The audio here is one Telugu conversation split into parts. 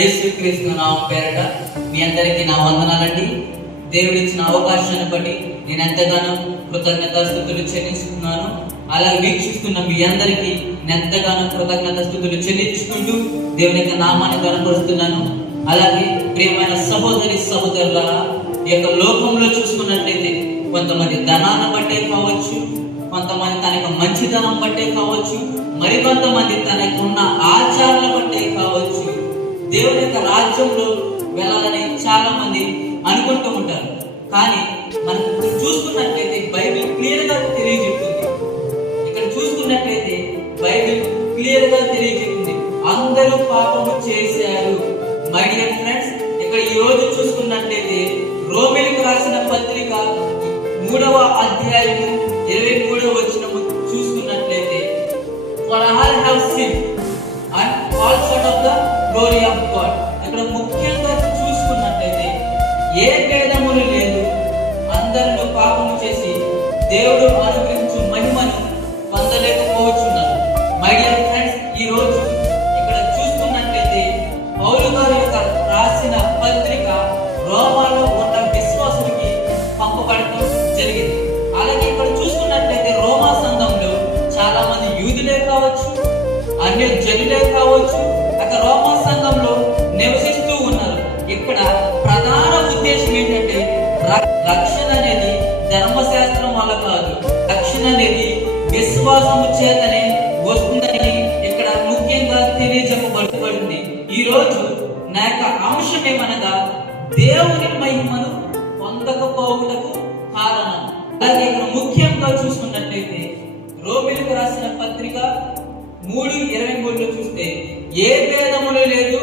యేసుక్రీస్తు నామం పేరట మీ అందరికీ నా వందనాలండి. దేవుడిచ్చిన అవకాశాన్ని బట్టి నేను ఎంతగానో కృతజ్ఞతాస్తుతులు చెల్లిస్తున్నాను. అలా వీక్షిస్తున్న మీ అందరికీ నేను ఎంతగానో కృతజ్ఞతాస్తుతులు చెల్లించుకుంటూ దేవుని యొక్క నామాన్ని కనపరుస్తున్నాను. అలాగే ప్రియమైన సహోదరి సహోదరులారా, ఈ యొక్క లోకంలో చూసుకున్నట్లయితే కొంతమంది ధనాన్ని బట్టే కావచ్చు, కొంతమంది తన యొక్క మంచితనం బట్టే కావచ్చు, మరికొంతమంది తనకున్న ఆచారాల బట్టే కావచ్చు, దేవుని యొక్క రాజ్యంలో వెళ్ళాలని చాలా మంది అనుకుంటూ ఉంటారు. కానీ మనం చూసుకున్నట్లయితే బైబిల్ క్లియర్ గా తెలియజెప్తుంది. ఇక్కడ చూసుకున్నట్లయితే బైబిల్ క్లియర్ గా తెలియజెప్తుంది, అందరూ పాపము చేశారు. మై డియర్ ఫ్రెండ్స్, ఇక్కడ ఈ రోజు చూసుకున్నట్లయితే రోమీయులకు రాసిన పత్రిక 3వ అధ్యాయము 23వ వచనము చూసుకున్నట్లయితే for all have sinned and fall short of the glory of God. ఇక్కడ ముఖ్యంగా చూసుకున్నట్లయితే ఏ భేదములు లేదు, అందరూ పాపము చేసి దేవుడు అనుగ్రహించు మహిమను పొందలేకపోవచ్చున్నారు. మై డియర్ ఫ్రెండ్స్, ఈ రోజు ఇక్కడ చూసుకున్నట్లయితే పౌలు గారి యొక్క రాసిన పత్రిక రోమాలో ఉన్న విశ్వాసులకి పంపబడటం జరిగింది. అలాగే ఇక్కడ చూసుకున్నట్లయితే రోమా సంఘంలో చాలా మంది యూదులే కావచ్చు, అన్య జనులే కావచ్చు, అక్కడ రోమా సంఘంలో నివసిస్తూ ఉన్నారు. ఇక్కడ ప్రధాన ఉద్దేశం ఏంటంటే రక్షణ అనేది ధర్మశాస్త్రం వల్ల కాదు, రక్షణ అనేది విశ్వాసము చేతనే వస్తుందని ఇక్కడ ముఖ్యంగా తెలియజెప్పబడింది. ఈ రోజు నా యొక్క అంశం ఏమనగా దేవుని మహిమను పొందకపోవటకు కారణం. అలాగే ఇక్కడ ముఖ్యంగా చూసుకున్నట్లయితే రోమీయులకు రాసిన పత్రిక 3:23లో చూస్తే ఏ భేదములు లేదు,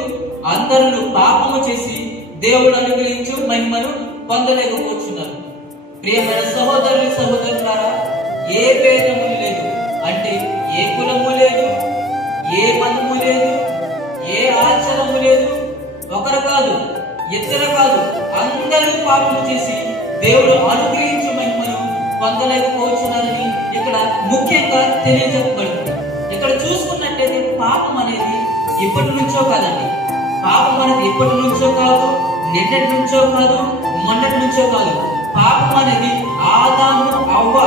అందరూ పాపము చేసి దేవుడు అనుగ్రహించు మహిమను పొందలేకపోతున్నారు. ప్రియమైన సహోదరులు సహోదరులారా, ఏ భేదములు లేదు అంటే ఏ కులము లేదు, ఏ మతము లేదు, ఏ ఆచారము లేదు, ఒకరు కాదు ఇద్దరు కాదు, అందరూ పాపము చేసి దేవుడు అనుగ్రహించు మహిమను పొందలేకపోతున్నారని ఇక్కడ ముఖ్యంగా తెలియజెప్పబడింది. ఇక్కడ చూసుకున్నట్లయితే పాపం అనేది ఇప్పటి నుంచో కాదండి. పాపం అనేది ఇప్పటి నుంచో కాదు, నిన్నటి నుంచో కాదు, మొన్నటి నుంచో కాదు. పాపం అనేది ఆదాము అవ్వ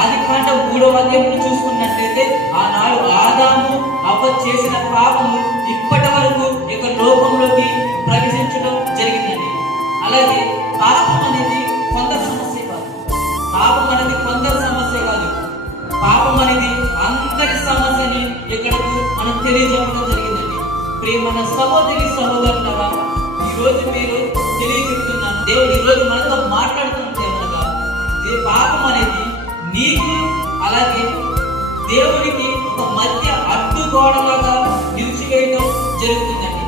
ఆదికాండం 3వ అధ్యాయంలో చూసుకున్నట్లయితే ఆనాడు ఆదాము అవ్వ చేసిన పాపము ఇప్పటి వరకు ఇక లోకంలోకి ప్రవేశించడం జరిగిందండి. అలాగే పాపం అనేది కొందరి సమస్య కాదు, పాపం అనేది కొందరి సమస్య కాదు, పాపం అనేది అందరి సమస్యని ఇక్కడ మనం తెలియజేయడం జరిగిందండి. ప్రియమైన సహోదరి సహోదరులారా, ఈ రోజు మీరు తెలియజెప్తున్నాను, దేవుడు ఈ రోజు మనతో మాట్లాడుతుంటే అనగా పాపం అనేది నీకు అలాగే దేవుడికి ఒక మధ్య అడ్డుగోడలాగా నిలిచివేయడం జరుగుతుందండి.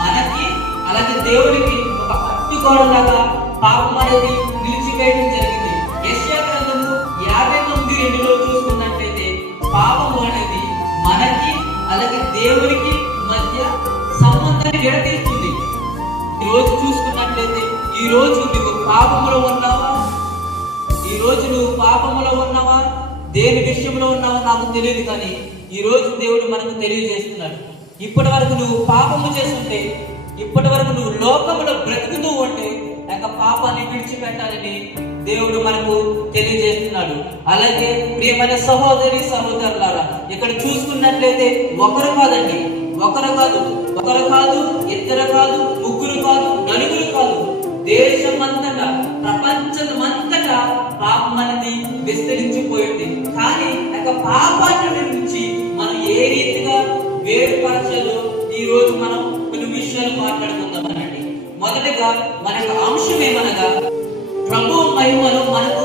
మనకి అలాగే దేవుడికి ఒక అడ్డుగోడలాగా పాపం అనేది నిలిచివేయడం జరిగింది. యెషయా గ్రంథము 59:2లో చూసుకున్నట్లయితే పాపము అనేది మనకి అలాగే దేవుడికి మధ్య సంబంధాన్ని విడదీస్తుంది. ఈ రోజు చూసుకున్నట్లయితే ఈ రోజు నువ్వు పాపములో ఉన్నావా, ఈ రోజు నువ్వు పాపములో ఉన్నావా, దేని విషయంలో ఉన్నావా నాకు తెలియదు, కానీ ఈ రోజు దేవుడు మనకు తెలియజేస్తున్నాడు. ఇప్పటి వరకు నువ్వు పాపము చేస్తుంటే, ఇప్పటి వరకు నువ్వు లోకములో బ్రతుకుతూ ఉంటే ఆ పాపాన్ని విడిచిపెట్టాలని దేవుడు మనకు తెలియజేస్తున్నాడు. అలాగే ప్రియమైన సహోదరి సహోదరులారా, ఇక్కడ చూసుకున్నట్లయితే ఒకరు కాదండి, ఒకరు కాదు, ఇద్దరు కాదు, ముగ్గురు కాదు, నలుగురు కాదు, దేశమంతటా ప్రపంచమంతటా పాపం అనేది విస్తరించిపోయింది. కానీ ఆ పాపాన్ని నుంచి మనం ఏ రీతిగా వేరుపరచాలో ఈ రోజు మనం కొన్ని విషయాలు మాట్లాడుకుందామనండి. మొదటగా మన యొక్క అంశం ఏమనగా ప్రభు మహిమను మనకు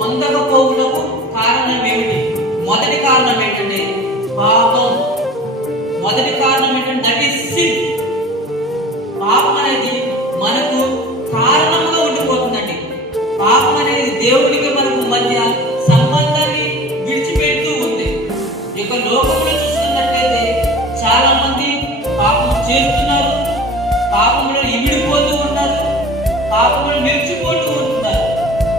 పొందకపోవటకు కారణం ఏమిటి? మొదటి కారణం ఏంటంటే పాపం. మొదటి కారణం ఏంటంటే దట్ ఈస్ సిన్. పాపం అనేది మనకు కారణంగా ఉండిపోతుందండి. పాపం అనేది దేవుడికి మనకు మధ్య సంబంధాన్ని విడిచిపెడుతూ ఉంది. ఇక లోకంలో చూస్తున్నట్లయితే చాలా మంది పాపం చేస్తున్నారు, పాపంలో ఇమిడిపోతూ ఉన్నారు, పాపంలో నిలిచిపోతూ ఉంటున్నారు.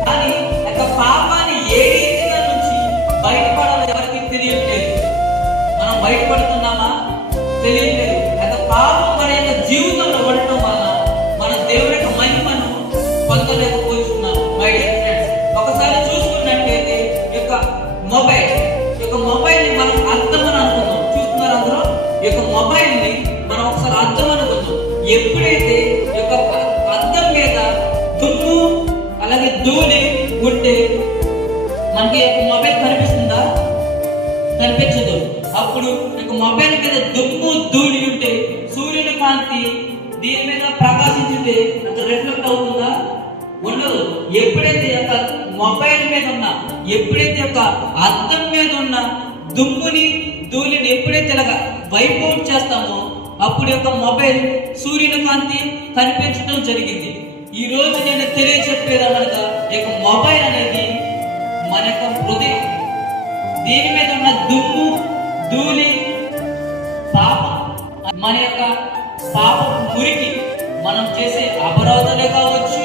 కానీ ఆ పాపాన్ని ఏ రీతిగా నుంచి బయటపడాలో ఎవరికి తెలియట్లేదు. మనం బయటపడుతున్నామా? తెలియట్లేదు. ఆ పాపం మన యొక్క జీవితంలో ధూళి ఉంటే మనకి మొబైల్ కనిపిస్తుందా? కనిపించదు. అప్పుడు మొబైల్ మీద దుమ్ము ధూళి ఉంటే సూర్యుని కాంతి దీని మీద ప్రకాశించితే అది రిఫ్లెక్ట్ అవుతుందా? ఉండదు. ఎప్పుడైతే యొక్క మొబైల్ మీద ఉన్న, ఎప్పుడైతే యొక్క అద్దం మీద ఉన్న దుమ్ముని ధూళిని ఎప్పుడైతే ఇలాగా వైప్ అవుట్ చేస్తామో అప్పుడు యొక్క మొబైల్ సూర్యుని కాంతి కనిపించడం జరిగింది. ఈ రోజు నేను తెలియచెప్పేదనగా యొక్క మొబైల్ అనేది మన యొక్క హృదయం. దీని మీద ఉన్న దుమ్ము ధూళి పాపం, మన యొక్క పాప మురికి, మనం చేసే అపరాధాలే కావచ్చు,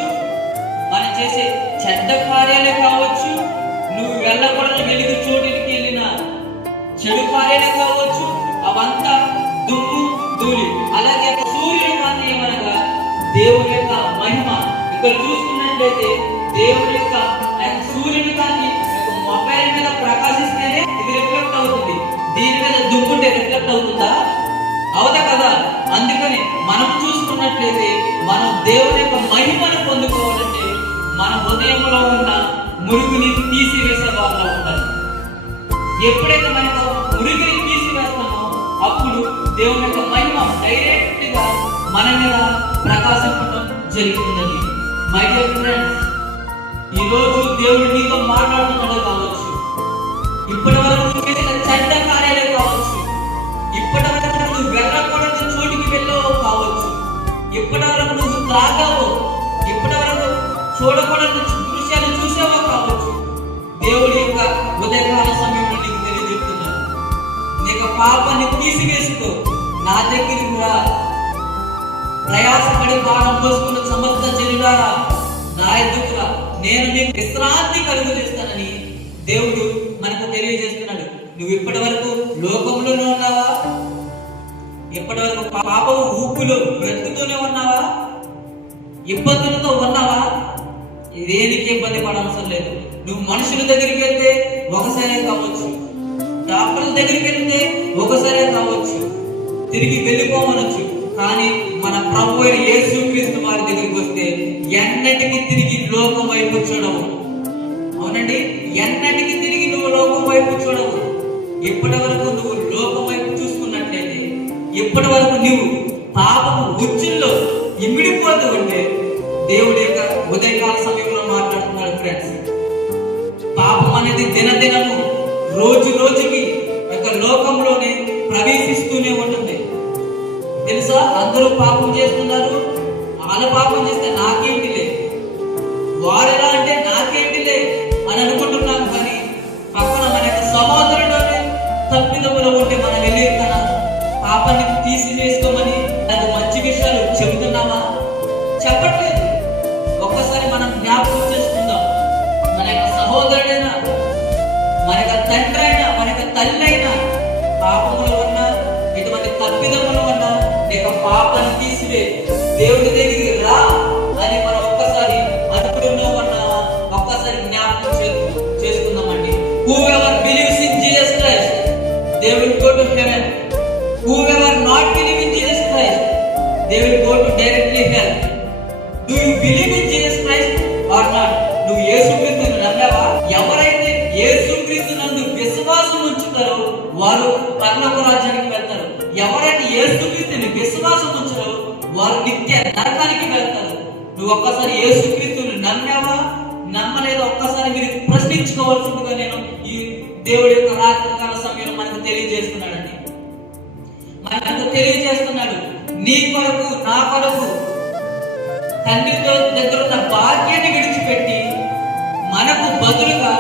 మనం చేసే చెడ్డ కార్యాలే కావచ్చు, నువ్వు వెళ్ళకూడదు వెలుగు చోటికి వెళ్ళిన చెడు కార్యాలే కావచ్చు, అవంతా దుమ్ము ధూళి. అలాగే సూర్యుని కాంతి ఏమనగా దేవుని యొక్క మహిమ. ఇక్కడ చూసుకున్నట్లయితే దేవుని యొక్క సూర్యుని కాంతి మొబైల్ మీద ప్రకాశిస్తేనే ఇది రిఫ్లెక్ట్ అవుతుంది. దీని మీద దుమ్ముంటే రిఫ్లెక్ట్ అవుతుందా? అవదా కదా. అందుకని మనం చూసుకున్నట్లయితే మనం దేవుని యొక్క మహిమను పొందుకోవాలంటే మన హృదయంలో ఉన్న మురుగుని తీసివేసే వాళ్ళ ఉండాలి. ఎప్పుడైతే మనకు మురుగుని తీసివేస్తామో అప్పుడు దేవుని యొక్క మహిమ డైరెక్ట్ గా మన మీద ప్రకాశించడం జరుగుతుందని. మై డియర్ ఫ్రెండ్స్, ఈ రోజు దేవుడు నీతో మాట్లాడుతున్నాడు కావచ్చు, ఇప్పటి వరకు చేసిన చెడ్డ కార్యాలే కావచ్చు, ఇప్పటి వరకు నువ్వు వెళ్ళకూడదు చోటికి వెళ్ళావు కావచ్చు, ఇప్పటి వరకు నువ్వు త్రాగావు, ఇప్పటి వరకు చూడకూడదు దృశ్యాలు చూసావో కావచ్చు. దేవుడి యొక్క ఉదయకాల సమయంలో నీకు తెలియజెప్తున్నాను, నీకు పాపాన్ని తీసివేసుకో, నా దగ్గరికి రా. ప్రయాసపడి భారం పోసుకున్న సమస్త జనులారా నా ఎదుగురా, నేను మీకు విశ్రాంతి కలుగు చేస్తానని దేవుడు మనకు తెలియజేస్తున్నాడు. నువ్వు ఇప్పటి వరకు లోకంలోనే ఉన్నావా? ఇప్పటి వరకు పాపము ఊపులో బ్రతుకుతూనే ఉన్నావా? ఇబ్బందులతో ఉన్నావా? దేనికి ఇబ్బంది పడవసరం లేదు. నువ్వు మనుషుల దగ్గరికి వెళ్తే ఒకసారే కావచ్చు, డాక్టర్ల దగ్గరికి వెళ్తే ఒకసారే కావచ్చు, తిరిగి వెళ్ళిపోమనొచ్చు. కానీ మన ప్రభు అయిన యేసుక్రీస్తు వారి దగ్గరికి వస్తే ఎన్నటికి తిరిగి లోకం వైపు చూడవు. అవునండి, ఎన్నటికి తిరిగి నువ్వు లోకం వైపు చూడవు. ఇప్పటి వరకు నువ్వు లోకం వైపు చూసుకున్నట్లయితే, ఇప్పటి వరకు నువ్వు పాపము ఉచ్చుల్లో ఇమిడిపోతూ ఉంటే దేవుడి యొక్క ఉదయకాల సమయంలో మాట్లాడుతున్నాడు. ఫ్రెండ్స్, పాపం అనేది దినదినము రోజు రోజుకి యొక్క లోకంలోనే ప్రవేశిస్తూనే ఉంటుంది. తెలుసా, అందరూ పాపం చేస్తున్నారు. వాళ్ళ పాపం చేస్తే నాకేంటిలే, వారెలా అంటే నాకేంటిలే అని అనుకుంటున్నాం. కానీ పక్కన మన యొక్క సహోదరులోనే తప్పిదములో ఉంటే మనం వెళ్ళి తన పాపాన్ని తీసివేసుకోమని అది మంచి విషయాలు చెబుతున్నామా? చెప్పట్లేదు. ఒక్కసారి మనం జ్ఞాపకం చేసుకుందాం. మన యొక్క సహోదరుడైనా, మన యొక్క తండ్రి అయినా, మన యొక్క తల్లి అయినా పాపములో ఉన్నా, ఇటువంటి తప్పిదములు ఉన్నా, నీకు పాపాన్ని తీసివే, దేవుడి దగ్గరికి రా అని మనం ఒక్కసారి అనుకుంటున్నామన్నా ఒక్కసారి జ్ఞాపకం చేసుకుందామండి. Whoever believes in Jesus Christ, they will go to heaven. Whoever not believe in Jesus Christ, they will go to directly hell. Do you believe in Jesus Christ or not? నువ్వు యేసుక్రీస్తును నమ్మావా? ఎవరైతే యేసుక్రీస్తు నందు విశ్వాసం ఉంచుతారో వారు పరలోక రాజ్యానికి వెళ్తారు. ఎవరైతే యేసుక్రీస్తుని విశ్వాసం ఉంచారో వారు నిత్య నరకానికి వెళ్తారు. నువ్వు ఒక్కసారి యేసుక్రీస్తుని నమ్మావా నమ్మలేదా ఒక్కసారి మీరు ప్రశ్నించుకోవాల్సిందిగా నేను ఈ దేవుడి యొక్క రాత్రికాల సమయంలో మనకు తెలియజేస్తున్నాడండి. మనకు తెలియజేస్తున్నాడు, నీ కొరకు నా కొరకు తండ్రితో దగ్గర ఉన్న భాగ్యాన్ని విడిచిపెట్టి మనకు బదులుగా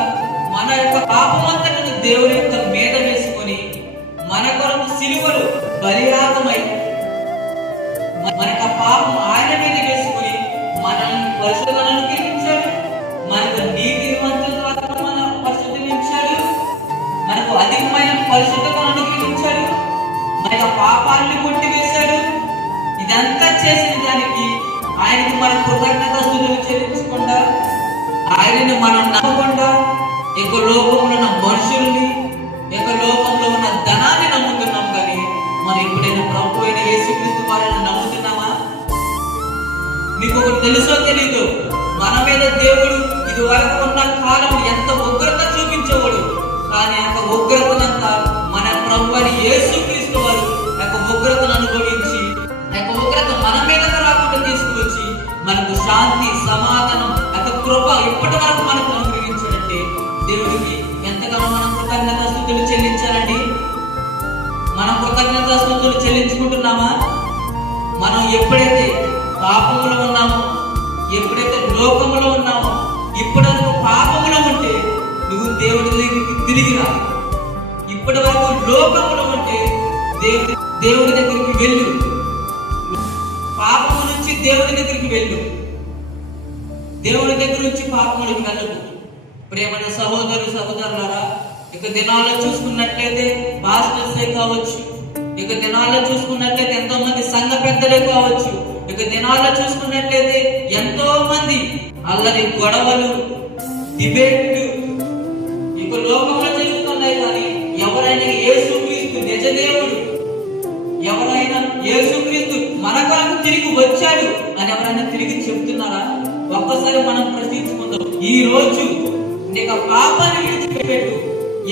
మన యొక్క పాపమంతటిని దేవుడి యొక్క మీద వేసుకొని మన కొరకు సిలువలు బలియాగమై మన యొక్క పాపం ఆయన మీద వేసుకొని మనల్ని పరిశుద్ధతను అనుగ్రహించాడు. మనకు నీతివంతుల మన పరిశుద్ధనించాడు. మనకు అధికమైన పరిశుద్ధతను అనుగ్రహించాడు. మన యొక్క పాపాన్ని కొట్టివేశాడు. ఇదంతా చేసిన దానికి ఆయనకు మన కృతజ్ఞతాస్తుతులు చెల్లించకుండా, ఆయనను మనం నమ్మకుండా ఇక లోకంలో ఉన్న మనుషుల్ని, ఇక లోకంలో ఉన్న ధనాన్ని నమ్ముతున్నాం. కానీ మనం ఎప్పుడైనా ప్రభు అయిన యేసుక్రీస్తు వారిని నమ్ముతున్నామా? మీకు ఒకటి తెలుసో తెలీదు, మన మీద దేవుడు ఇది వరకు ఉన్న కాలం ఎంత ఉగ్రత చూపించేవాడు, కానీ ఆ ఉగ్రతనంతా మన ప్రభువైన యేసుక్రీస్తు వారు ఉగ్రతను అనుభవించి ఉగ్రత మన మీదకు రాకుండా తీసుకువచ్చి మనకు శాంతి, సమాధానం, కృప ఇప్పటి వరకు మనకు అనుగ్రహించాడంటే దేవుడికి ఎంతగానో మనం కృతజ్ఞతాస్తుతులు చెల్లించాలండి. మనం కృతజ్ఞతాస్తుతులు చెల్లించుకుంటున్నామా? మనం ఎప్పుడైతే పాపములో ఉన్నామో, ఎప్పుడైతే లోకములో ఉన్నామో, ఇప్పటివరకు పాపములో ఉంటే నువ్వు దేవుడి దగ్గరికి తిరిగి రా. ఇప్పటి వరకు లోకములో ఉంటే దేవుడి దగ్గరికి వెళ్ళు. పాపము నుంచి దేవుడి దగ్గరికి వెళ్ళు. దేవుడి దగ్గర నుంచి పాపములకు వెళ్ళదు. ప్రేమైన సహోదరులారా, ఇక దినాల్లో చూసుకున్నట్లయితే పాస్టర్సే కావచ్చు, ఇక దినాల్లో చూసుకున్నట్లయితే ఎంతో మంది సంఘ పెద్దలే కావచ్చు, ఇక దినాల్లో చూసుకున్నట్లయితే ఎంతో మంది అల్లరి గొడవలు, డిబేట్లు ఇక లోకంలో జరుగుతున్నాయి. కానీ ఎవరైనా యేసుక్రీస్తు నిజ దేవుడు, ఎవరైనా యేసుక్రీస్తు మన కొరకు తిరిగి వచ్చాడు అని ఎవరైనా తిరిగి చెప్తున్నారా? ఒక్కసారి మనం ప్రశ్నించుకుందాం. ఈ రోజు నీకు పాపాన్ని విడిచిపెట్టు.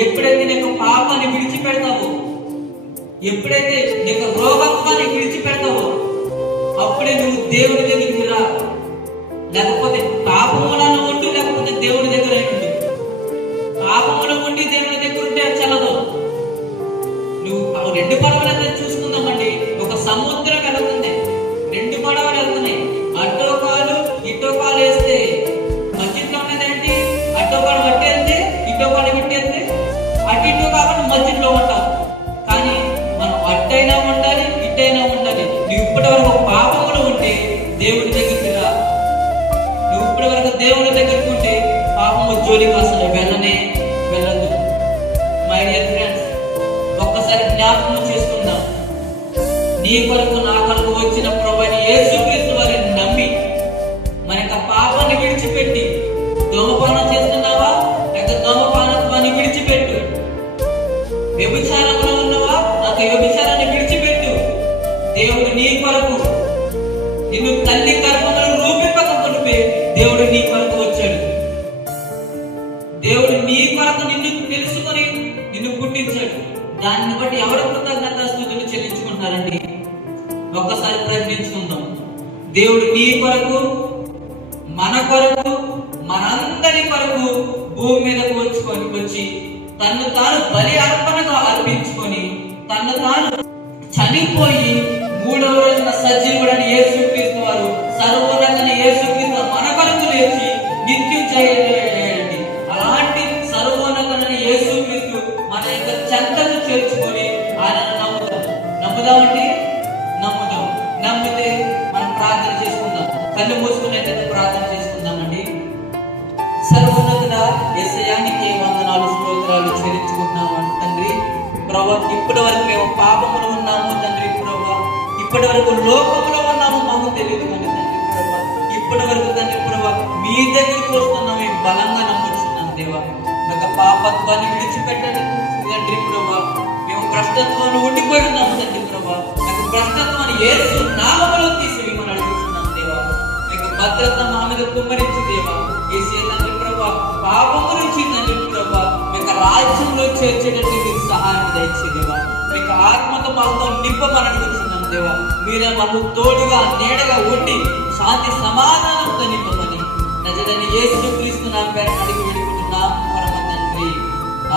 ఎప్పుడైతే నీకు పాపాన్ని విడిచిపెడతావో, ఎప్పుడైతే నీకు రోగత్వాన్ని విడిచిపెడతావో, అప్పుడే నువ్వు దేవుడి దగ్గరికి రా. లేకపోతే పాపములను ఉంటూ, లేకపోతే దేవుడి దగ్గర ఉండు. పాపములో ఉండి దేవుడి దగ్గర ఉంటే చల్లదు. నువ్వు రెండు పడవలు చూసుకుందామండి. ఒక సముద్రం వెళుతుంది, రెండు పడవలు వెళ్తున్నాయి. అటో కాలు ఇటో కాలు వేస్తే మధ్యలో ఉన్నదేంటి? అటో కాలు పట్టేస్తే ఇటో కాలు పెట్టేస్తే అటు ఇటు కాకుండా మధ్యలో ఉంటావు. కానీ మనం అట్టైనా ఉండాలి, ఇట్టైనా ఉండాలి. నువ్వు ఇప్పటి వరకు పాపములో ఉంటే దేవుడి దగ్గరికి రా. నువ్వు ఇప్పటి వరకు దేవుడి దగ్గరికి ఉంటే పాపము జోలికి అసలు వెళ్ళనే వెళ్ళదు. మై డియర్ ఫ్రెండ్స్, ఒక్కసారి జ్ఞాపకం చేసుకుందాం. నీ కొరకు నా కొరకు వచ్చిన ప్రభువైన యేసుక్రీస్తు వారిని నమ్మి మన యొక్క పాపాన్ని విడిచిపెట్టి, ధూమపానం చేస్తున్నావా? లేక ధూమపానత్వాన్ని విడిచిపెట్టు. వ్యభిచారంలో ఉన్నవా? నాకు వ్యభిచారాన్ని విడిచిపెట్టు. దేవుడు నీ కొరకు నిన్ను తల్లి గర్భంలో రూపింపక మునిపే దేవుడు నీ కొరకు వచ్చాడు. దేవుడు నీ కొరకు నిన్ను తెలుసుకొని నిన్ను పుట్టించాడు. దాన్ని బట్టి ఎవరు కృతజ్ఞతాస్తుతులు చెల్లించుకుంటారండి? ఒక్కసారి ప్రశ్నించుకుందాం. దేవుడు నీ కొరకు, మన కొరకు, మనందరి కొరకు భూమి మీదకు వచ్చి తన్ను తాను బలి అర్పణగా అర్పించుకొని, తన్ను తాను చనిపోయి మూడవ రోజున సజీవుడని యేసుక్రీస్తు వారు, సర్వోన్నతని యేసుక్రీస్తు మన కొరకు లేచి నిత్యుజయుడండి. అలాంటి సర్వోన్నతని యేసుక్రీస్తు మన యొక్క చెంతను చేర్చుకొని ఆయనను నమ్ముదామండి. నమ్మితే మనం ప్రార్థన చేసుకుందాం. కళ్ళు మూసుకున్నట్లయితే ప్రార్థన చేసుకుందామండి. సర్వోన్నతుడా యేసయ్యానికి వందనాలు, స్తోత్రాలు చెల్లించుకుంటున్నాము తండ్రి. ప్రభువా, ఇప్పటి వరకు మేము పాపములో ఉన్నాము తండ్రి. ప్రభువా, ఇప్పటి వరకు లోకములో ఉన్నాము, మాకు తెలియదు కానీ తండ్రి. ప్రభువా, ఇప్పటి వరకు తండ్రి ప్రభువా మీ దగ్గరికి వస్తున్నాం, మేము బలంగా నమ్ముతున్నాం దేవా. ఒక పాపత్వాన్ని విడిచిపెట్టండి తండ్రి. ప్రభువా, మేము భ్రష్టత్వాన్ని ఉండిపోతున్నాము తండ్రి. ప్రభువా, నాకు భ్రష్టత్వాన్ని యేసు నామములో తీసివేయమని అడుగుతున్నాం దేవా. మీకు భద్రత మా మీద కుమ్మరించి దేవా. యేసే తండ్రి ప్రభువా, పాపము నుంచి తండ్రి ప్రభువా మీకు రాజ్యంలో చేర్చేటట్టు మీరు సహాయం దయచేయండి దేవా. మీకు ఆత్మతో మాతో నింపమని అడుగుతున్నాం దేవా. మీరే మాకు తోడుగా నీడగా ఉండి శాంతి సమాధానంతో నింపమని నజరేయుడైన యేసుక్రీస్తు నామమున పేరట అడిగి వేడుకుంటున్నాం పరమ తండ్రి.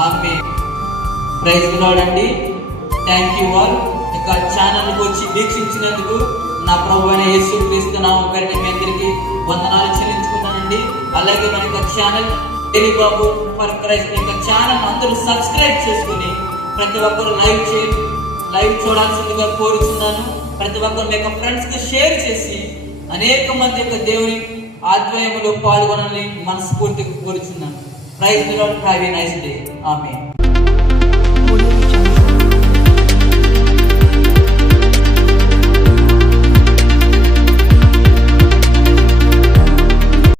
ఆమేన్. ప్రైజ్ ది లార్డ్ అండి. Thank you all. ఇక ఛానల్కి వచ్చి వీక్షించినందుకు నా ప్రభువైన యేసుక్రీస్తు నామమున పేరట మీ అందరికీ వందనాలు చెల్లించుకుంటానండి. అలాగే మన యొక్క channel daily Babu for Christ యొక్క ఛానల్ అందరూ సబ్స్క్రైబ్ చేసుకొని ప్రతి ఒక్కరు లైవ్ చూడాల్సిందిగా కోరుచున్నాను. ప్రతి ఒక్కరు మీ యొక్క ఫ్రెండ్స్ కి షేర్ చేసి అనేక మంది యొక్క దేవుని ఆధ్వర్యంలో పాల్గొనాలని మనస్ఫూర్తిగా కోరుచున్నాను. Praise the lord. Have a nice day. Amen.